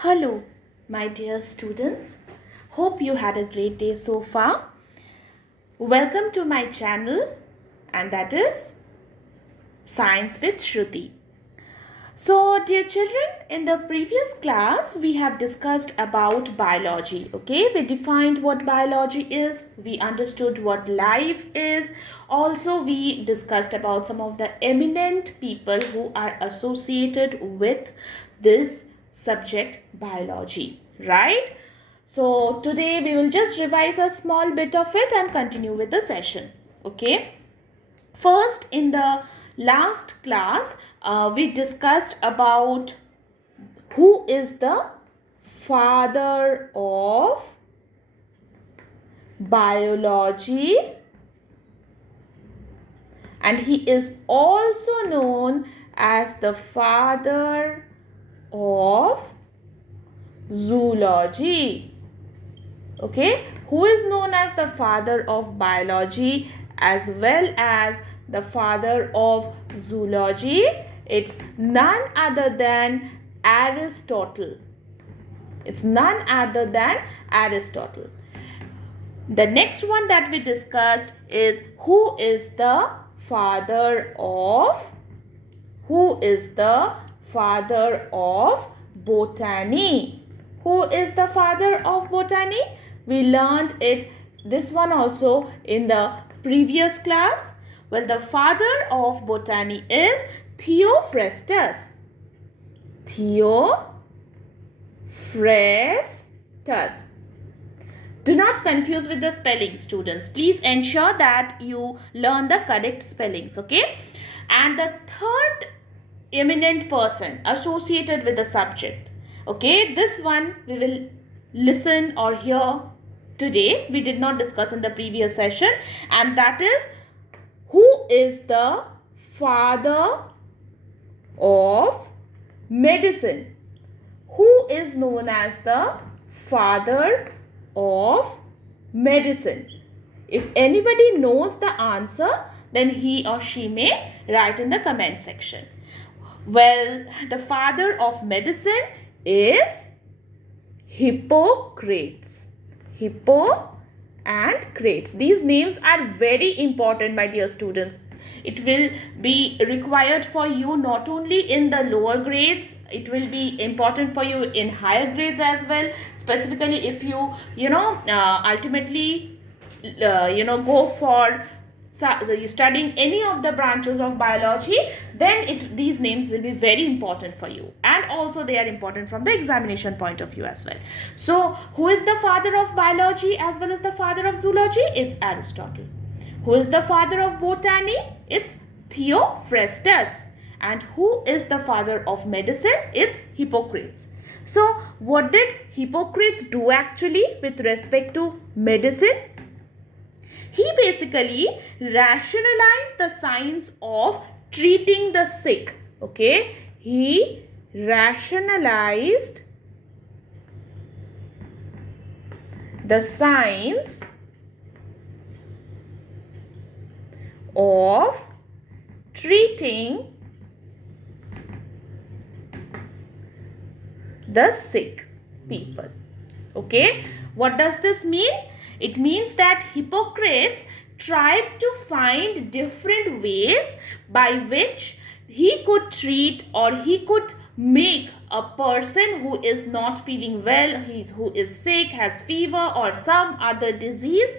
Hello, my dear students. Hope you had a great day so far. Welcome to my channel, and that is Science with Shruti. So, dear children, in the previous class, we have discussed about biology. Okay, we defined what biology is, we understood what life is. Also, we discussed about some of the eminent people who are associated with this subject, biology, right? So, today we will just revise a small bit of it and continue with the session. Okay. First, in the last class, we discussed about who is the father of biology, and he is also known as the father of zoology. Okay, who is known as the father of biology as well as the father of zoology? It's none other than Aristotle. It's none other than Aristotle. The next one that we discussed is who is the father of botany. Who is the father of botany? We learned this one also in the previous class. Well, the father of botany is Theophrastus. Theophrastus. Do not confuse with the spelling, students. Please ensure that you learn the correct spellings, okay? And the third eminent person associated with the subject, okay, this one we will listen or hear today. We did not discuss in the previous session, and that is who is the father of medicine. Who is known as the father of medicine? If anybody knows the answer, then he or she may write in the comment section. Well, the father of medicine is Hippocrates. Hippo and Crates. These names are very important, my dear students. It will be required for you not only in the lower grades, it will be important for you in higher grades as well. Specifically, if you ultimately go for studying any of the branches of biology, then these names will be very important for you, and also they are important from the examination point of view as well. So who is the father of biology as well as the father of zoology? It's Aristotle. Who is the father of botany? It's Theophrastus. And who is the father of medicine? It's Hippocrates. So what did Hippocrates do actually with respect to medicine? He basically rationalized the science of treating the sick. Okay, he rationalized the science of treating the sick people. Okay, what does this mean? It means that Hippocrates tried to find different ways by which he could treat or he could make a person who is not feeling well, who is sick, has fever or some other disease,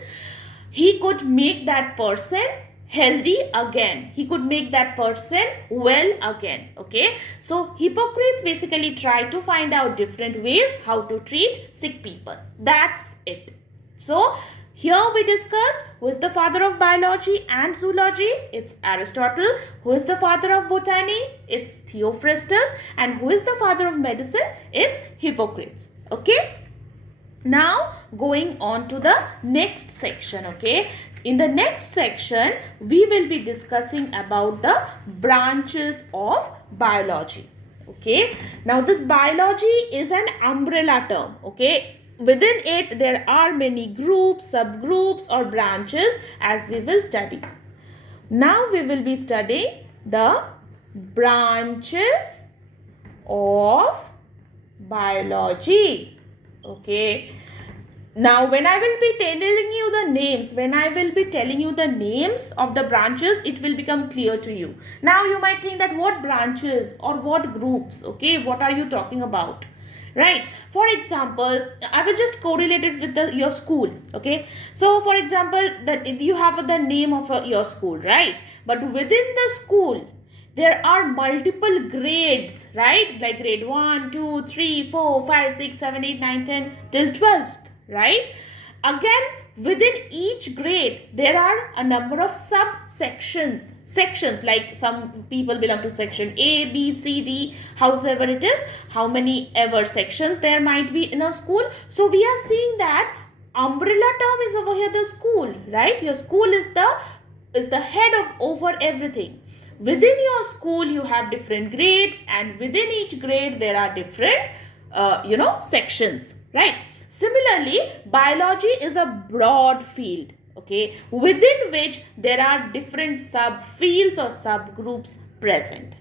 he could make that person healthy again. He could make that person well again. Okay, so Hippocrates basically tried to find out different ways how to treat sick people. That's it. So here we discussed who is the father of biology and zoology. It's Aristotle. Who is the father of botany? It's Theophrastus. And who is the father of medicine? It's Hippocrates. Okay. Now going on to the next section. Okay. In the next section, we will be discussing about the branches of biology. Okay. Now this biology is an umbrella term. Okay. Within it, there are many groups, subgroups or branches as we will study. Now we will be studying the branches of biology. Okay. Now, when I will be telling you the names of the branches, it will become clear to you. Now, you might think that what branches or what groups, okay, what are you talking about? Right. For example, I will just correlate it with your school. Okay. So, for example, that you have the name of your school, right? But within the school, there are multiple grades, right? Like grade 1, 2, 3, 4, 5, 6, 7, 8, 9, 10 till 12th, right? Again, within each grade, there are a number of subsections. Sections, like some people belong to section A, B, C, D, however it is, how many ever sections there might be in a school. So we are seeing that umbrella term is over here the school, right? Your school is the head of over everything. Within your school you have different grades, and within each grade there are different sections, right? Similarly, biology is a broad field, okay, within which there are different subfields or subgroups present,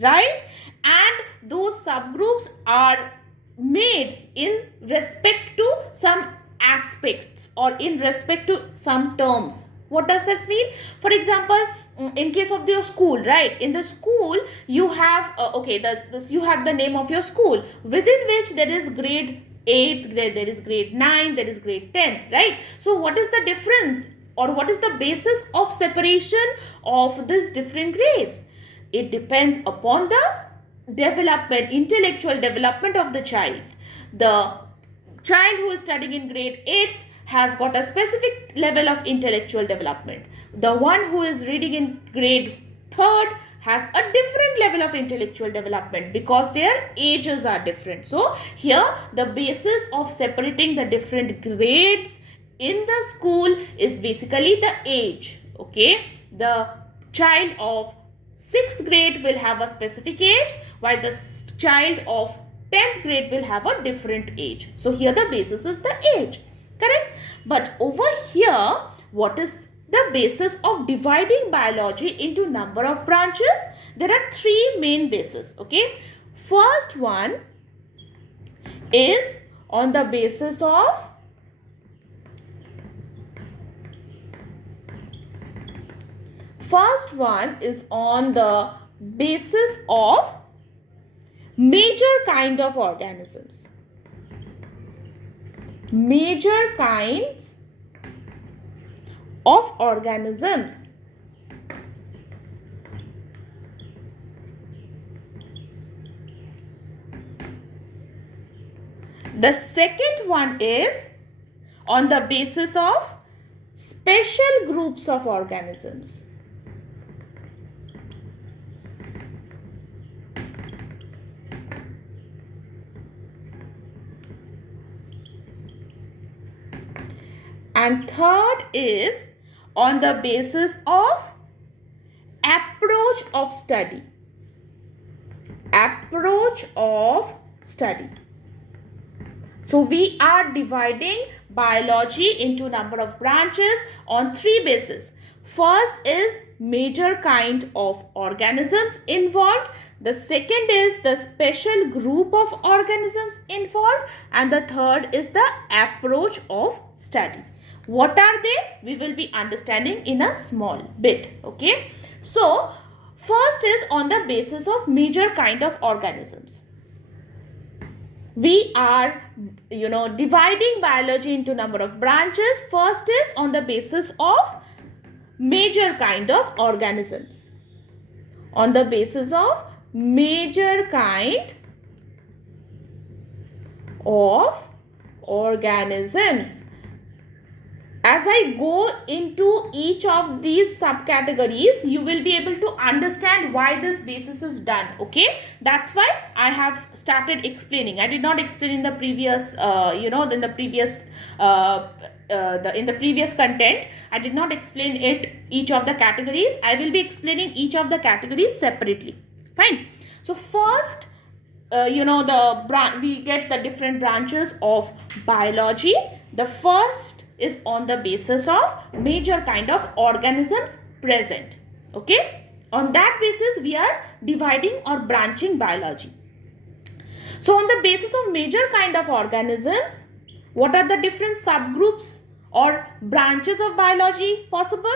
right? And those subgroups are made in respect to some aspects or in respect to some terms. What does that mean? For example, in case of your school, right? In the school, you have you have the name of your school, within which there is grade 8th grade, there is grade 9, there is grade 10th, right? So what is the difference, or what is the basis of separation of these different grades? It depends upon the intellectual development of the child. The child who is studying in grade 8th has got a specific level of intellectual development. The one who is reading in grade 3rd has a different level of intellectual development because their ages are different. So here the basis of separating the different grades in the school is basically the age. Okay, the child of 6th grade will have a specific age, while the child of 10th grade will have a different age. So here the basis is the age, correct? But over here, what is the basis of dividing biology into number of branches? There are 3 main bases, okay? First one is on the basis of major kind of organisms. Major kinds of organisms. The second one is on the basis of special groups of organisms. And third is on the basis of approach of study. Approach of study. So we are dividing biology into number of branches on 3 bases. First is major kind of organisms involved. The second is the special group of organisms involved. And the third is the approach of study. What are they? We will be understanding in a small bit. Okay. So, first is on the basis of major kind of organisms. We are, dividing biology into number of branches. First is on the basis of major kind of organisms. On the basis of major kind of organisms. As I go into each of these subcategories, you will be able to understand why this basis is done. Okay, that's why I have started explaining. I did not explain in the previous, in the previous content. I did not explain each of the categories. I will be explaining each of the categories separately. Fine. So first, we get the different branches of biology. The first is on the basis of major kind of organisms present. Okay. On that basis, we are dividing or branching biology. So on the basis of major kind of organisms, what are the different subgroups or branches of biology possible?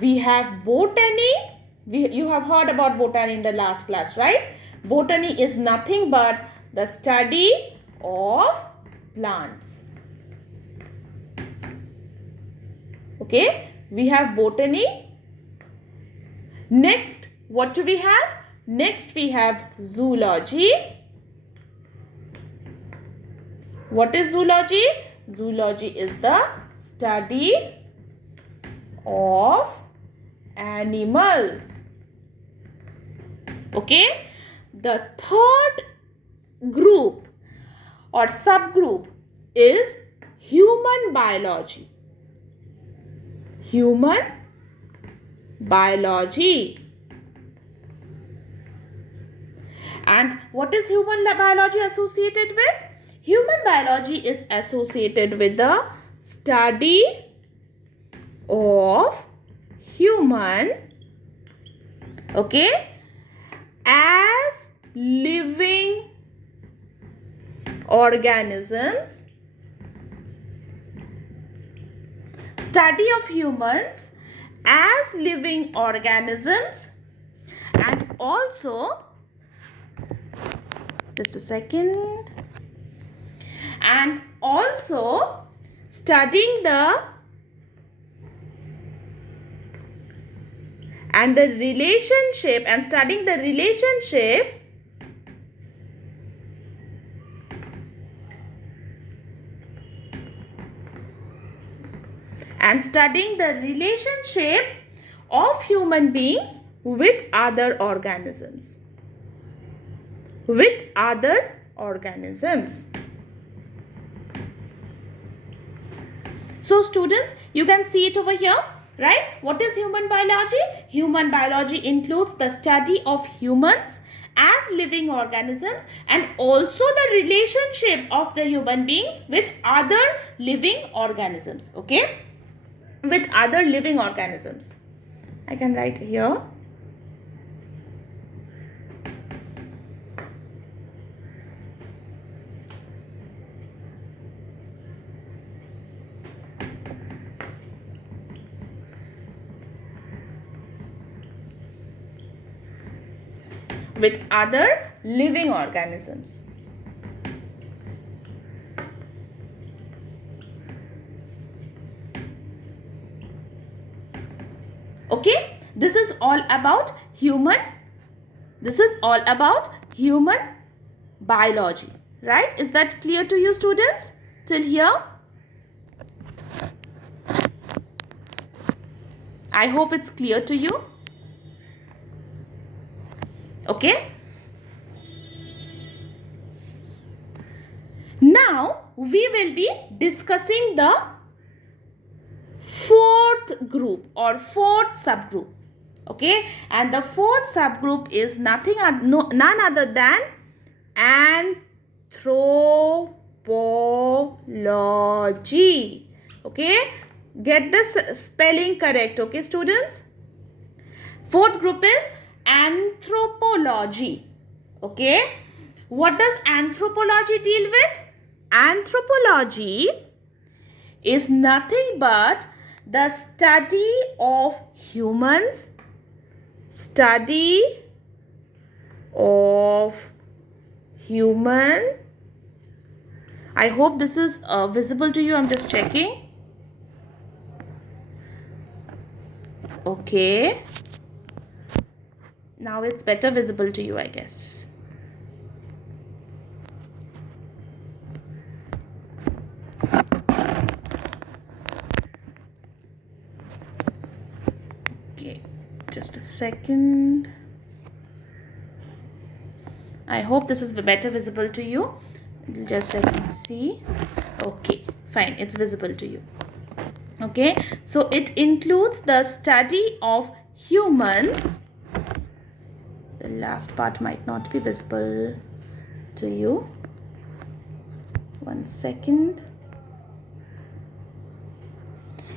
We have botany. You have heard about botany in the last class, right? Botany is nothing but the study of plants. Okay, we have botany. Next, what do we have? Next, we have zoology. What is zoology? Zoology is the study of animals. Okay, the third group or subgroup is human biology. Human biology. And what is human biology associated with? Human biology is associated with the study of human, okay, as living organisms. Study of humans as living organisms, and also, just a second, and also studying the relationship and studying the relationship of human beings with other organisms. With other organisms. So students, you can see it over here, right? What is human biology? Human biology includes the study of humans as living organisms and also the relationship of the human beings with other living organisms, okay? With other living organisms. I can write here. With other living organisms. Okay, this is all about human. This is all about human biology, right? Is that clear to you, students? Till here? I hope it's clear to you. Okay. Now we will be discussing the fourth group or fourth subgroup. Okay, and the fourth subgroup is none other than anthropology. Okay, get this spelling correct. Okay, students. Fourth group is anthropology. Okay, what does anthropology deal with? Anthropology is nothing but the study of humans, study of human. I hope this is visible to you. I'm just checking. Okay. Now it's better visible to you, I guess. Okay, just a second. I hope this is better visible to you. Just let me see. Okay, fine, it's visible to you. Okay, so it includes the study of humans. The last part might not be visible to you. One second.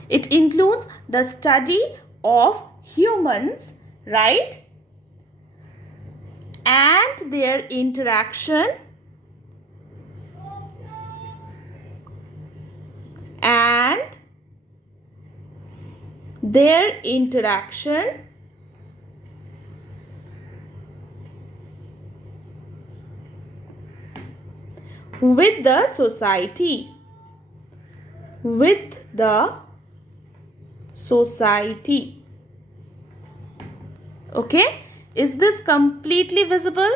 It includes the study of humans, right? And their interaction their interaction with the society. With the society. Okay, is this completely visible?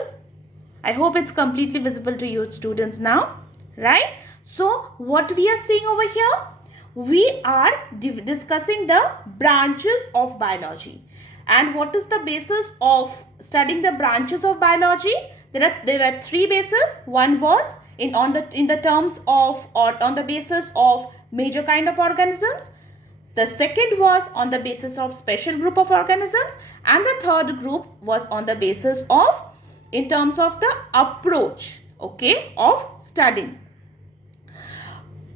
I hope it's completely visible to you students now, right? So what we are seeing over here, we are discussing the branches of biology. And what is the basis of studying the branches of biology? There were three bases. One was in the terms of, or on the basis of, major kind of organisms. The second was on the basis of special group of organisms, and the third group was on the basis of, in terms of the approach, okay, of studying.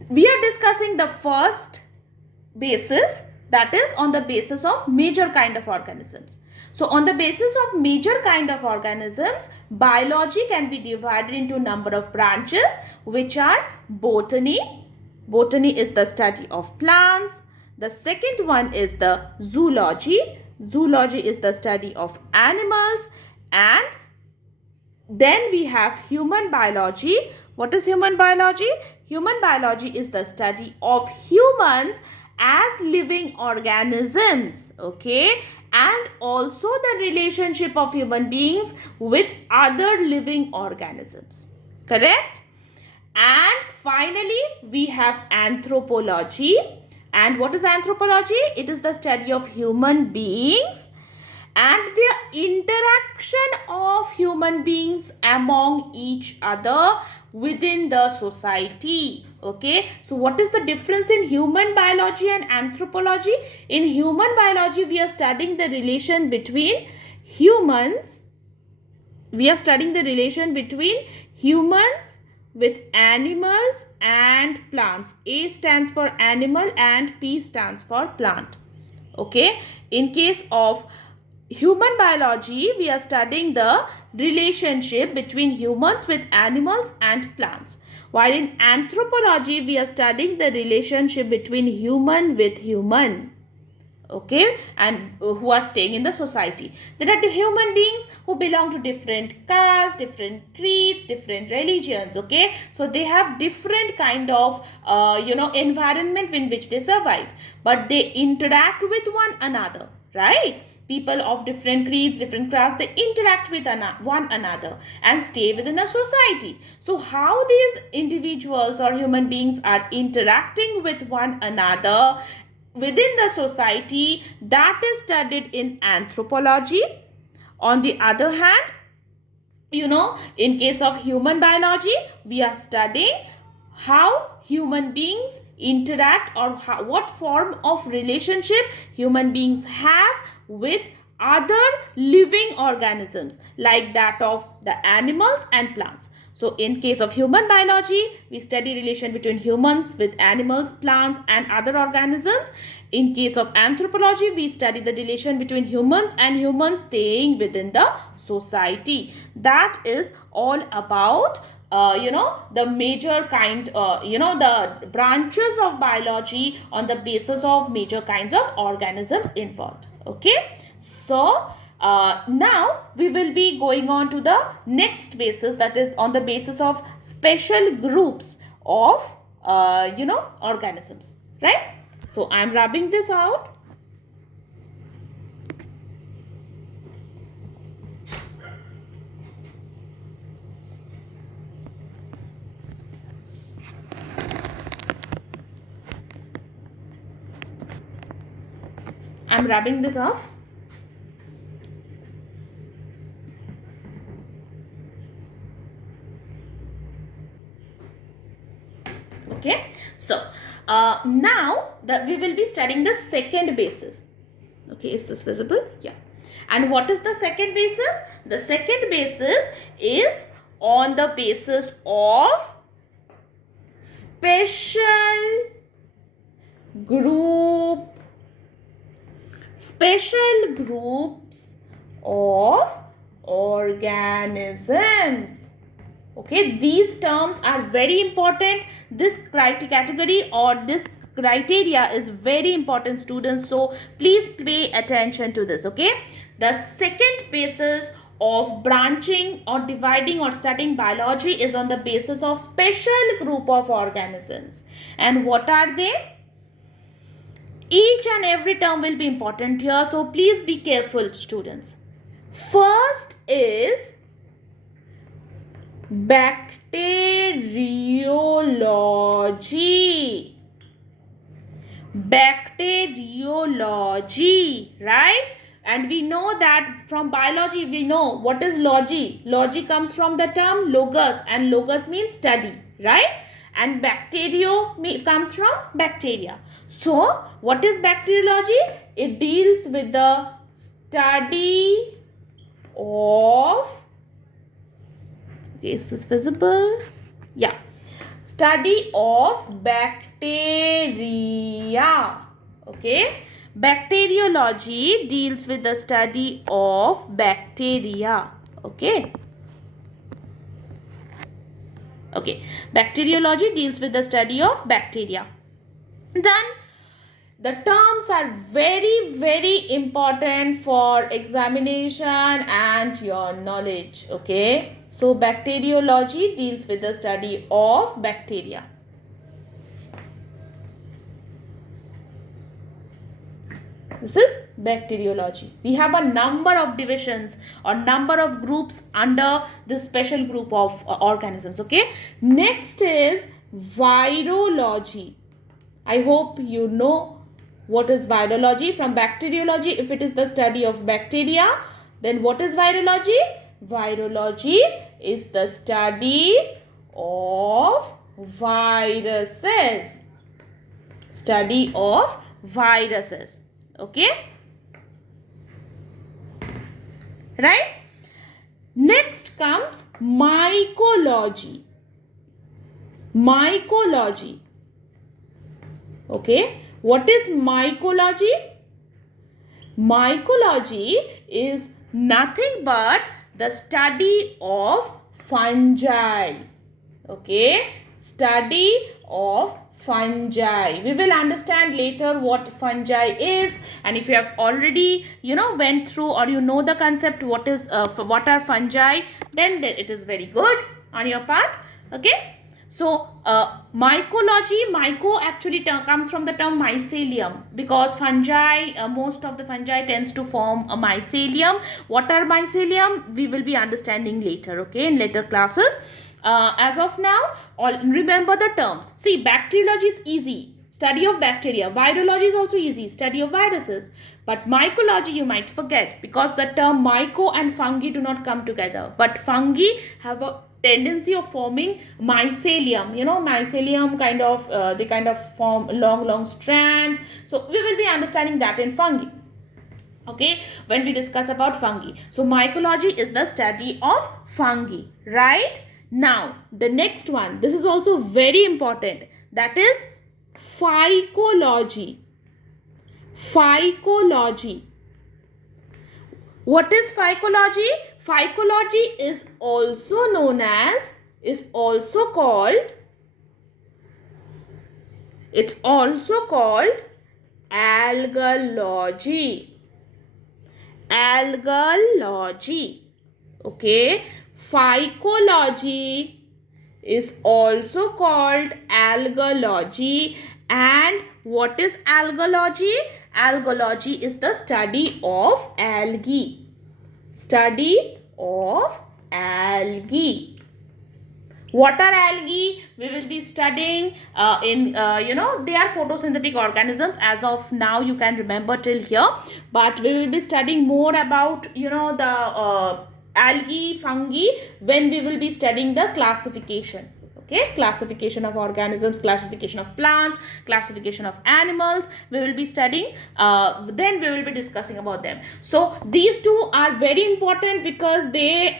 We are discussing the first basis, that is on the basis of major kind of organisms. So on the basis of major kind of organisms, biology can be divided into number of branches, which are botany. Botany is the study of plants. The second one is the zoology. Zoology is the study of animals. And then we have human biology. What is human biology? Human biology is the study of humans as living organisms, okay, and also the relationship of human beings with other living organisms, correct? And finally, we have anthropology. And what is anthropology? It is the study of human beings and the interaction of human beings among each other within the society. Okay, so what is the difference in human biology and anthropology? In human biology, we are studying the relation between humans. We are studying the relation between humans with animals and plants. A stands for animal and P stands for plant. Okay, in case of human biology, we are studying the relationship between humans with animals and plants. While in anthropology, we are studying the relationship between human with human. Okay, and who are staying in the society. There are human beings who belong to different castes, different creeds, different religions. Okay, so they have different kind of environment in which they survive, but they interact with one another, right? People of different creeds, different castes, they interact with one another and stay within a society. So how these individuals or human beings are interacting with one another within the society, that is studied in anthropology. On the other hand, in case of human biology, we are studying how human beings interact, or what form of relationship human beings have with other living organisms, like that of the animals and plants. So in case of human biology, we study relation between humans with animals, plants and other organisms. In case of anthropology, we study the relation between humans and humans staying within the society. That is all about the major kind, the branches of biology on the basis of major kinds of organisms involved. Okay, so now we will be going on to the next basis, that is on the basis of special groups of organisms, right? So I am rubbing this out. I'm rubbing this off. Okay, so now we will be studying the second basis. Okay, is this visible? Yeah. And what is the second basis? The second basis is on the basis of special groups of organisms. Okay, these terms are very important. This category or this criteria is very important, students. So please pay attention to this. Okay. The second basis of branching or dividing or studying biology is on the basis of special group of organisms. And what are they? Each and every term will be important here, so please be careful, students. First is bacteriology. Bacteriology, right? And we know that from biology, we know what is logy. Logy comes from the term logos, and logos means study, right? And bacterio comes from bacteria. So, what is bacteriology? It deals with the study of, is this visible? Yeah. Study of bacteria. Okay. Bacteriology deals with the study of bacteria. Okay. Okay. Bacteriology deals with the study of bacteria. Done. The terms are very, very important for examination and your knowledge. Okay. So, bacteriology deals with the study of bacteria. This is bacteriology. We have a number of divisions or number of groups under this special group of organisms. Okay. Next is virology. I hope you know what is virology. From bacteriology, if it is the study of bacteria, then what is virology? Virology is the study of viruses. Study of viruses. Okay. Right. Next comes mycology. Mycology. Okay. What is mycology? Mycology is nothing but the study of fungi. Okay. Study of fungi. We will understand later what fungi is, and if you have already went through or the concept what are fungi, then it is very good on your part. Okay. So mycology, myco actually comes from the term mycelium, because fungi, most of the fungi tends to form a mycelium. What are mycelium? We will be understanding later, okay, in later classes. As of now, remember the terms. See, bacteriology is easy, study of bacteria. Virology is also easy, study of viruses. But mycology you might forget, because the term myco and fungi do not come together. But fungi have a tendency of forming mycelium. Mycelium kind of, they kind of form long strands. So we will be understanding that in fungi. Okay, when we discuss about fungi. So mycology is the study of fungi, right? Now, the next one, this is also very important, that is phycology. Phycology. What is phycology? Phycology is also known as, it's also called algology. Algology. Okay. Phycology is also called algology. And what is algology? Algology is the study of algae. Study of algae. What are algae? We will be studying they are photosynthetic organisms. As of now, you can remember till here. But we will be studying more about, the algae, fungi, when we will be studying the classification. Okay, classification of organisms, classification of plants, classification of animals. We will be studying, then we will be discussing about them. So these two are very important, because the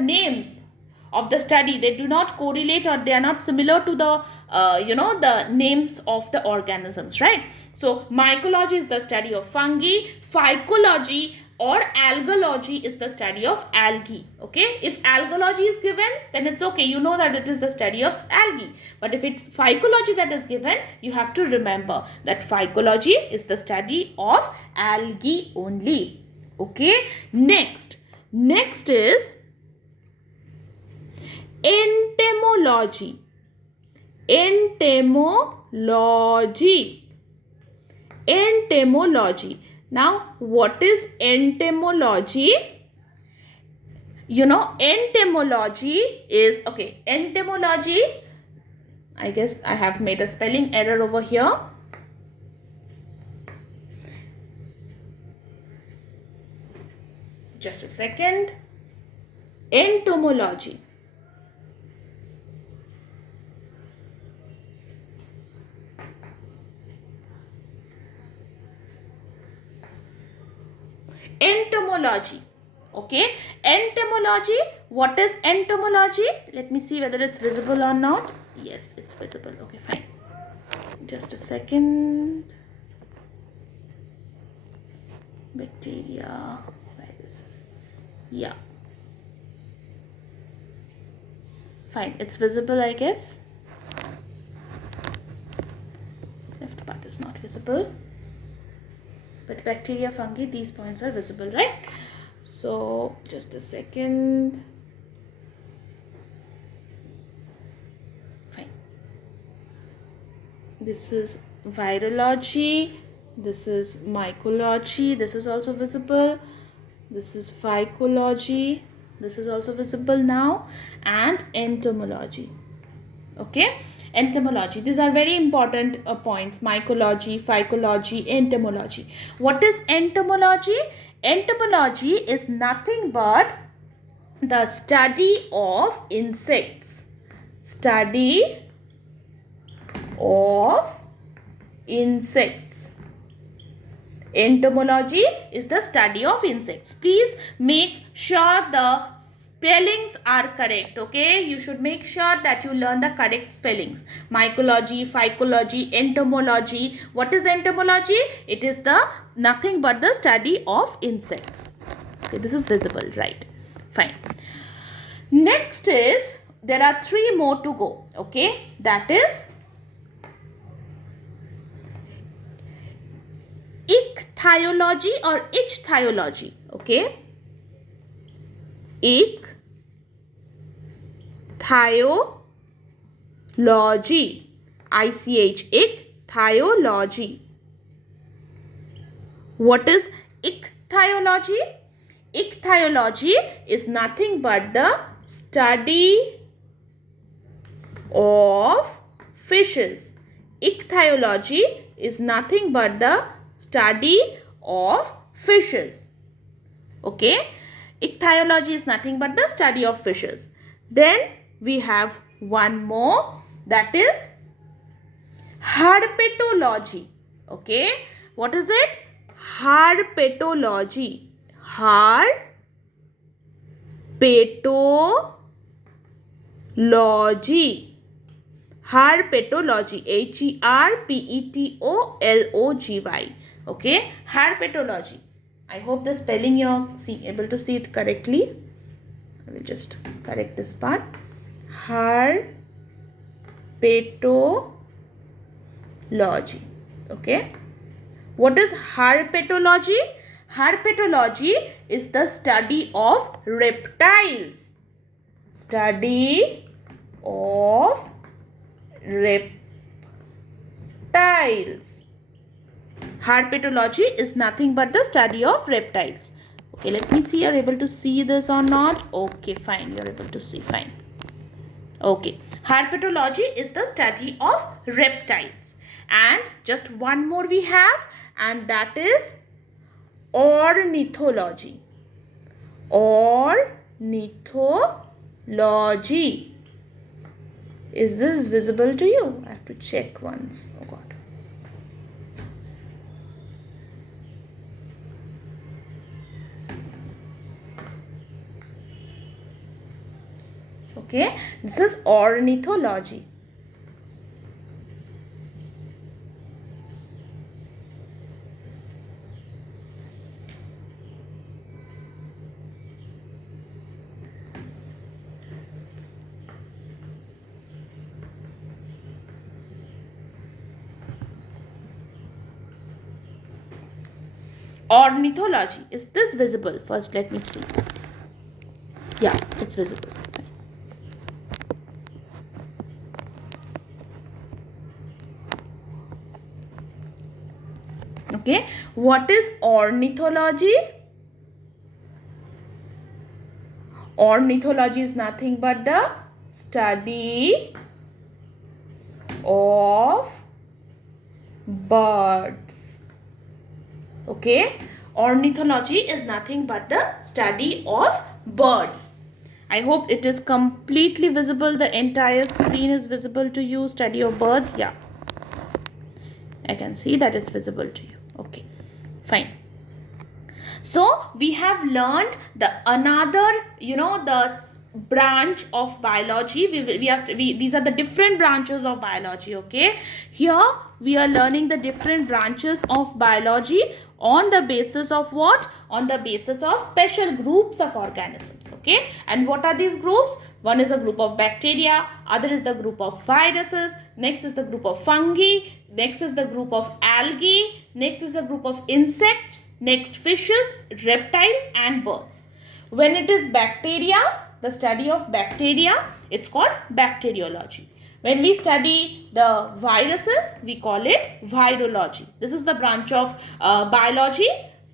names of the study, they do not correlate, or they are not similar to the the names of the organisms, right? So mycology is the study of fungi. Phycology or algology is the study of algae. Okay, if algology is given, then it's okay, you know that it is the study of algae. But if it's phycology that is given, you have to remember that phycology is the study of algae only. Okay, next is entomology. Entomology. Now, what is entomology? You know, entomology is, okay, entomology, I guess I have made a spelling error over here. Just a second. Entomology. Entomology. Okay, entomology. What is entomology? Let me see whether it's visible or not. Yes, it's visible. Okay, fine. Just a second. Bacteria, viruses. Yeah. Fine, it's visible, I guess. Left part is not visible. But bacteria, fungi, these points are visible, right? So, just a second. Fine. This is virology. This is mycology. This is also visible. This is phycology. This is also visible now. And entomology. Okay, entomology. These are very important points. Mycology, phycology, entomology. What is entomology? Entomology is nothing but the study of insects. Study of insects. Entomology is the study of insects. Please make sure the spellings are correct. Okay, you should make sure that you learn the correct spellings. Mycology, phycology, entomology. What is entomology? It is the nothing but the study of insects. Okay, this is visible, right? Fine. Next is, there are 3 more to go. Okay, that is Ichthyology or Ichthyology. Okay, Ichthyology. Ichthyology. What is ichthyology? Ichthyology is nothing but the study of fishes. Ichthyology is nothing but the study of fishes. Okay, ichthyology is nothing but the study of fishes. Then we have one more, that is herpetology. Okay, what is it? Herpetology. Herpetology. Herpetology. Herpetology. Okay, herpetology. I hope the spelling you're able to see it correctly. I will just correct this part. Herpetology. Okay. What is herpetology? Herpetology is the study of reptiles. Study of reptiles. Herpetology is nothing but the study of reptiles. Okay, let me see, you're able to see this or not. Okay, fine, you're able to see, fine. Okay, herpetology is the study of reptiles. And just one more we have, and that is ornithology. Ornithology. Is this visible to you? I have to check once. Oh God. Okay, this is ornithology. Ornithology. Is this visible? First, let me see. Yeah, it's visible. Okay, what is ornithology? Ornithology is nothing but the study of birds. Okay, ornithology is nothing but the study of birds. I hope it is completely visible. The entire screen is visible to you. Study of birds. Yeah, I can see that it's visible to you. Okay, fine. So we have learned the another, the branch of biology. These are the different branches of biology. Okay, here we are learning the different branches of biology on the basis of what? On the basis of special groups of organisms. Okay, and what are these groups? One is a group of bacteria, other is the group of viruses, next is the group of fungi, next is the group of algae, next is the group of insects, next fishes, reptiles and birds. When it is bacteria, the study of bacteria, it's called bacteriology. When we study the viruses, we call it virology. This is the branch of biology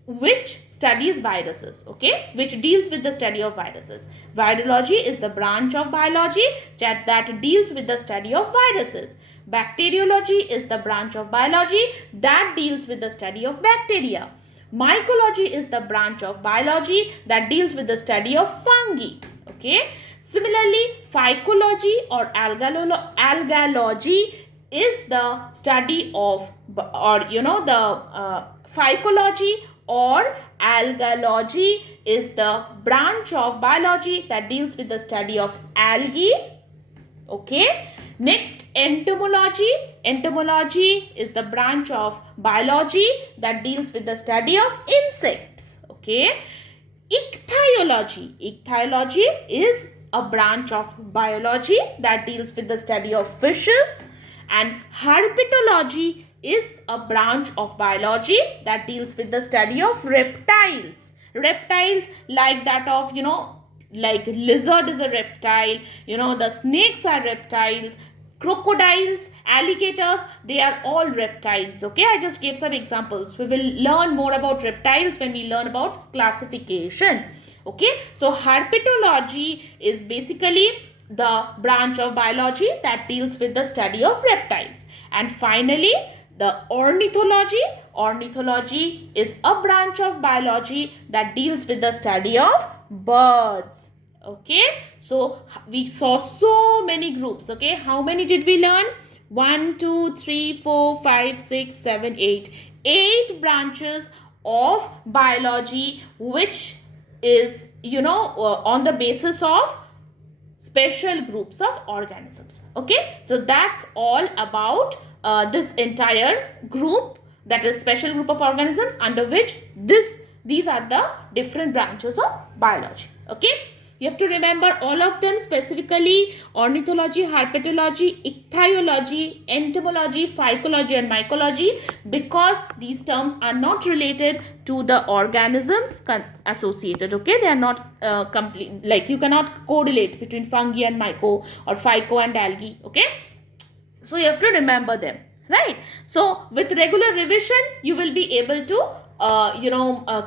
which studies viruses, okay, which deals with the study of viruses. Virology is the branch of biology that deals with the study of viruses. Bacteriology is the branch of biology that deals with the study of bacteria. Mycology is the branch of biology that deals with the study of fungi. Okay. Similarly, phycology or algalogy is the study of, or the phycology or algalogy is the branch of biology that deals with the study of algae. Okay. Next, entomology. Entomology is the branch of biology that deals with the study of insects. Okay. Ichthyology. Ichthyology is a branch of biology that deals with the study of fishes. And herpetology is a branch of biology that deals with the study of reptiles. Reptiles like that of, like lizard is a reptile, the snakes are reptiles, crocodiles, alligators, they are all reptiles. Okay, I just gave some examples. We will learn more about reptiles when we learn about classification. Okay, so herpetology is basically the branch of biology that deals with the study of reptiles. And finally, the ornithology. Ornithology is a branch of biology that deals with the study of birds. Okay, so we saw so many groups. Okay, how many did we learn? 1, 2, 3, 4, 5, 6, 7, 8. 8 branches of biology, which is, on the basis of special groups of organisms. Okay, so that's all about this entire group, that is special group of organisms under which these are the different branches of biology. Okay, you have to remember all of them specifically: ornithology, herpetology, ichthyology, entomology, phycology and mycology, because these terms are not related to the organisms associated. Okay, they are not complete, like you cannot correlate between fungi and myco or phyco and algae. Okay, so you have to remember them, right? So with regular revision you will be able to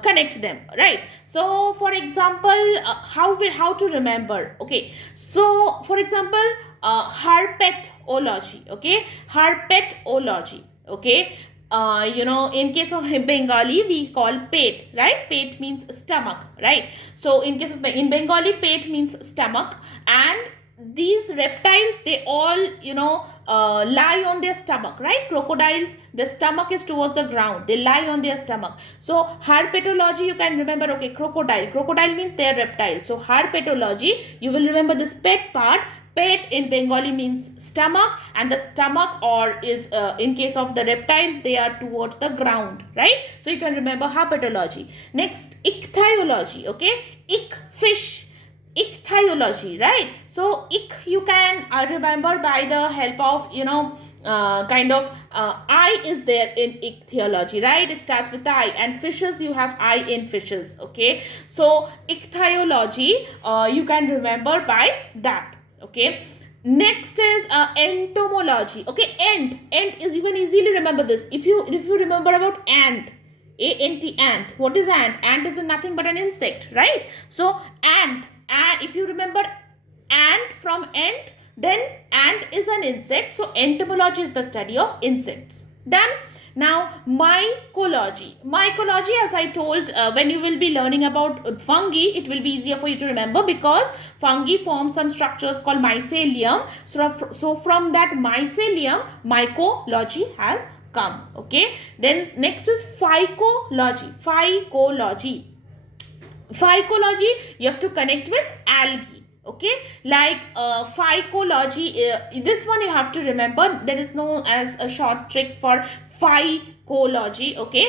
connect them, right? So for example, how to remember? Okay, so for example, herpetology. Okay, herpetology. Okay, in case of Bengali we call pet, right? Pet means stomach, right? So in case of in Bengali, pet means stomach. And these reptiles, they all lie on their stomach, right? Crocodiles, their stomach is towards the ground, they lie on their stomach. So herpetology, you can remember, okay, crocodile means they are reptiles. So herpetology, you will remember this pet part. Pet in Bengali means stomach, and the stomach or is in case of the reptiles, they are towards the ground, right? So you can remember herpetology. Next, ichthyology. Okay, ich, fish. Ichthyology, right? So you can remember by the help of, I is there in ichthyology, right? It starts with I, and fishes, you have I in fishes. Okay, so ichthyology, you can remember by that. Okay, next is entomology. Okay, ant is, you can easily remember this if you remember about ant. ant, ant. What is ant? Ant is nothing but an insect, right? So ant, and if you remember ant from ant, then ant is an insect. So entomology is the study of insects. Done. Now mycology. Mycology, as I told, when you will be learning about fungi, it will be easier for you to remember, because fungi form some structures called mycelium. So from that mycelium, mycology has come. Okay, then next is phycology. Phycology, you have to connect with algae. Okay, like phycology, this one you have to remember, there is no as a short trick for phycology. Okay,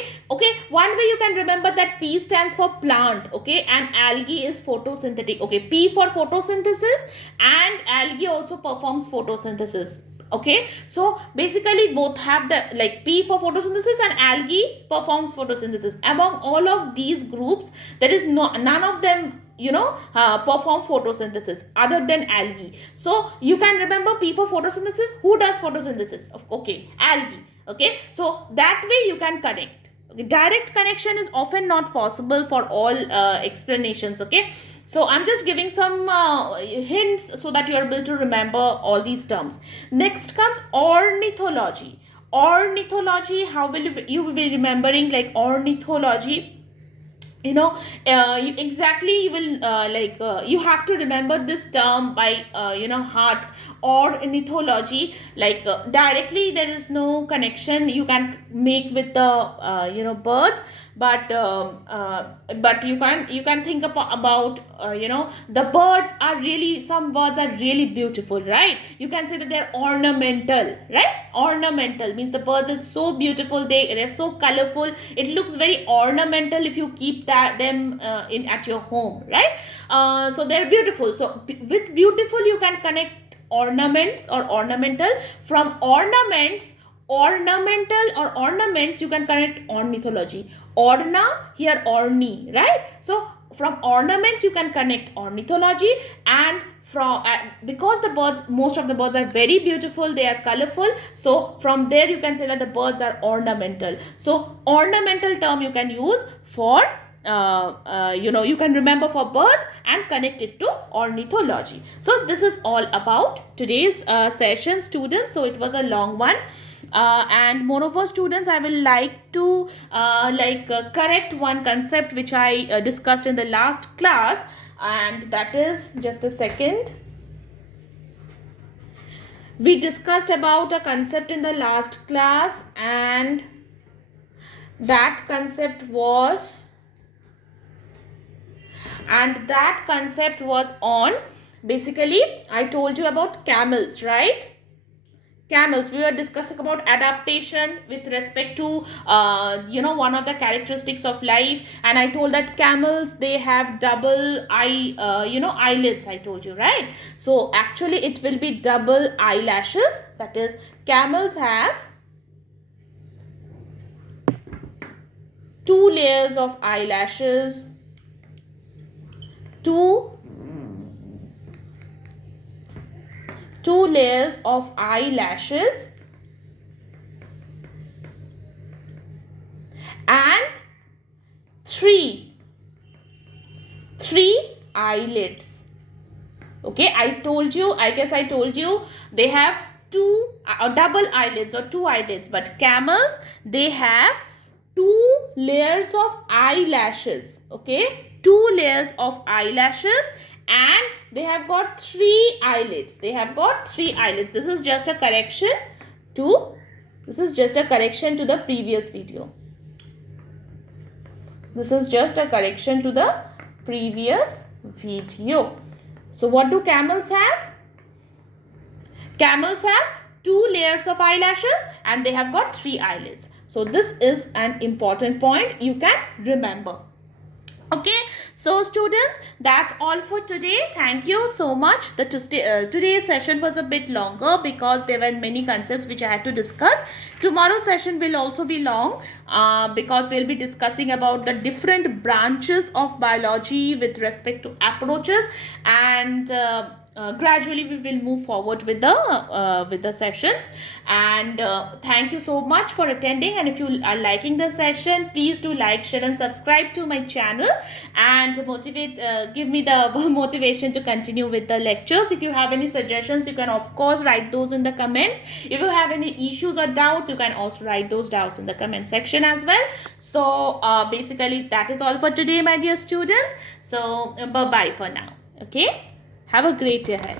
one way you can remember that P stands for plant, okay, and algae is photosynthetic. Okay, P for photosynthesis, and algae also performs photosynthesis. Okay, so basically both have the, like, P for photosynthesis and algae performs photosynthesis. Among all of these groups, there is none of them perform photosynthesis other than algae. So you can remember P for photosynthesis. Who does photosynthesis? Okay, algae. Okay, so that way you can connect. Okay, direct connection is often not possible for all explanations. Okay, so I'm just giving some hints so that you are able to remember all these terms. Next comes ornithology. Ornithology, how will you will be remembering, like, ornithology? You will you have to remember this term by heart. Ornithology, like, directly there is no connection you can make with the birds, but you can think about the birds are really, some birds are really beautiful, right? You can say that they're ornamental, right? Ornamental means the birds are so beautiful, they're so colorful, it looks very ornamental if you keep them in at your home, right? So they're beautiful. So with beautiful you can connect ornaments or ornamental. From ornamental or ornaments you can connect ornithology. Orna, here orni, right? So from ornaments you can connect ornithology. And from because the birds, most of the birds are very beautiful, they are colorful, so from there you can say that the birds are ornamental. So ornamental term you can use for you can remember for birds and connect it to ornithology. So this is all about today's session, students. So it was a long one. And moreover, students, I will like to correct one concept which I discussed in the last class, and that is, just a second, we discussed about a concept in the last class, and that concept was on, basically I told you about camels, right? Camels, we were discussing about adaptation with respect to one of the characteristics of life, and I told that camels, they have double eyelids, I told you, right? So actually it will be double eyelashes. That is, camels have 2 layers of eyelashes, 2 layers of eyelashes, and 3 eyelids. Okay, I guess I told you they have 2 double eyelids or 2 eyelids, but camels, they have 2 layers of eyelashes. Okay, 2 layers of eyelashes, and they have got 3 eyelids. This is just a correction to the previous video. So what do camels have? Camels have 2 layers of eyelashes, and they have got 3 eyelids. So this is an important point you can remember. Okay, so students, that's all for today. Thank you so much. Today's session was a bit longer because there were many concepts which I had to discuss. Tomorrow's session will also be long because we'll be discussing about the different branches of biology with respect to approaches, and gradually we will move forward with the sessions. And thank you so much for attending, and if you are liking the session, please do like, share and subscribe to my channel, and give me the motivation to continue with the lectures. If you have any suggestions, you can of course write those in the comments. If you have any issues or doubts, you can also write those doubts in the comment section as well. So basically that is all for today, my dear students. So bye bye for now. Okay, have a great day ahead.